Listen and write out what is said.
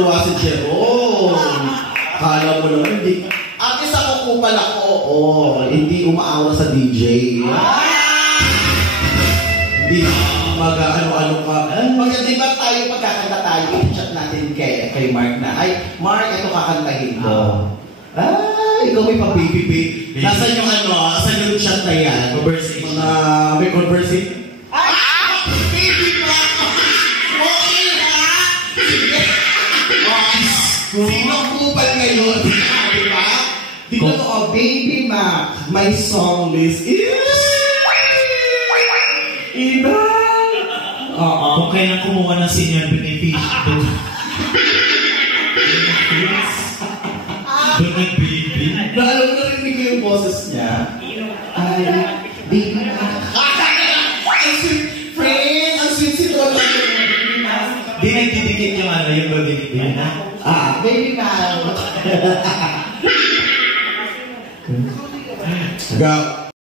tuwa si Jerome. Kala mo naman, hindi. Ate, sa kukupal ako. Oo, hindi umaawa sa DJ. Hindi mag-ano-ano ka. Di ba tayo, pagkakanta tayo, i-chat natin kay Mark na, ay, Mark, ito kakantahin ko. Ikaw may pag-baby. Nasaan yung saan yung chat na yan? Conversation. May conversation. Baby pa! Okay ha? Sino kupal ngayon? Diba? Di ba ito, Baby Mac, my song list is... Iba! Kung kailan kumuha ng senior beneficiary doon nag-baby. Alam na rin ko yung boses niya. Ay, Baby Mac. Ang sweet friend! Ang sweet wala yung Baby Mac. Di nagdidikit yung yung baby na. Baby Mac. Go.